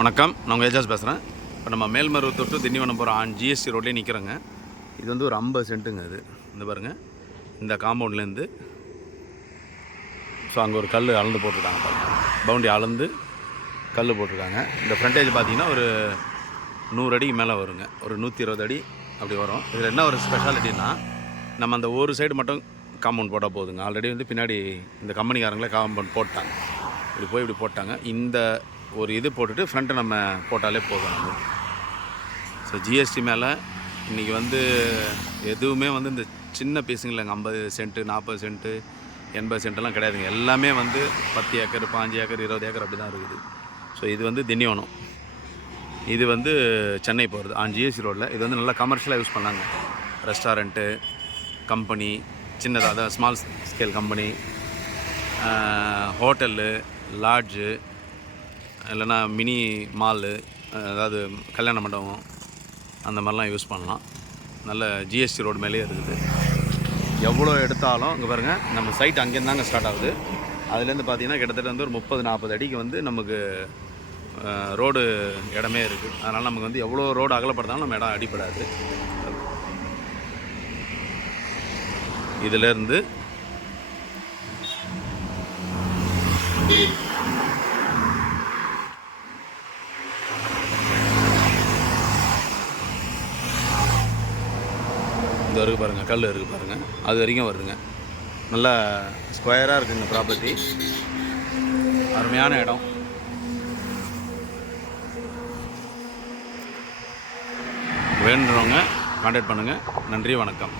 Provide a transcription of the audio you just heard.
வணக்கம், நான் உங்கள் ஏஜாஸ் பேசுகிறேன். இப்போ நம்ம மேல்மருவத்தூர் டு திண்டிவனம் போகிற ஜிஎஸ்டி ரோட்லேயே நிற்கிறோங்க. இது வந்து ஒரு 50 சென்ட்டுங்க. இது இந்த பாருங்கள், இந்த காம்பவுண்ட்லேருந்து அங்கே ஒரு கல் அளந்து போட்டிருக்காங்க பாருங்கள். பவுண்டி அளந்து கல் போட்டிருக்காங்க. இந்த ஃப்ரண்டேஜ் பார்த்தீங்கன்னா ஒரு 100 அடிக்கு மேலே வருங்க. ஒரு 120 அடி அப்படி வரும். இதில் என்ன ஒரு ஸ்பெஷாலிட்டின்னா, நம்ம அந்த ஒரு சைடு மட்டும் காம்பவுண்ட் போட்டால் போதுங்க. ஆல்ரெடி வந்து பின்னாடி இந்த கம்பெனிக்காரங்களே காம்பவுண்ட் போட்டாங்க. இப்படி போட்டாங்க. இந்த ஒரு இது போட்டுட்டு ஃப்ரண்ட்டை நம்ம போட்டாலே போதும். நம்ம ஸோ ஜிஎஸ்டி மேலே இன்றைக்கி வந்து எதுவுமே வந்து இந்த சின்ன பீஸுங்களேங்க. 50 சென்ட்டு 40 சென்ட்டு 80 சென்ட்டெல்லாம் கிடையாதுங்க. எல்லாமே வந்து 10 ஏக்கர் 5 ஏக்கர் 20 ஏக்கர் அப்படி தான் இருக்குது. ஸோ இது வந்து திண்டிவனம், இது வந்து சென்னை போகிறது ஜிஎஸ்டி ரோட்டில். இது வந்து நல்லா கமர்ஷியலாக யூஸ் பண்ணாங்க. ரெஸ்டாரண்ட்டு, கம்பெனி, சின்னதாக அதாவது small scale company, hotel, lodge, இல்லைன்னா மினி மாலு, அதாவது கல்யாண மண்டபம், அந்த மாதிரிலாம் யூஸ் பண்ணலாம். நல்ல ஜிஎஸ்டி ரோடு மேலேயே இருக்குது. எவ்வளோ எடுத்தாலும் இங்கே பாருங்கள், நம்ம சைட் அங்கேருந்து தாங்க ஸ்டார்ட் ஆகுது. அதுலேருந்து பார்த்தீங்கன்னா கிட்டத்தட்ட வந்து ஒரு 30-40 அடிக்கு வந்து நமக்கு ரோடு இடமே இருக்குது. அதனால் நமக்கு வந்து எவ்வளோ ரோடு அகலப்படுத்தாலும் நம்ம இடம் அடிப்படாது. இதிலேருந்து இது வரைக்கும் பாருங்கள், கல் இருக்குது பாருங்கள், அது வரைக்கும் வருதுங்க. நல்லா ஸ்கொயராக இருக்குங்க ப்ராப்பர்ட்டி. அருமையான இடம். வேண்டுறவங்க கான்டாக்ட் பண்ணுங்கள். நன்றி, வணக்கம்.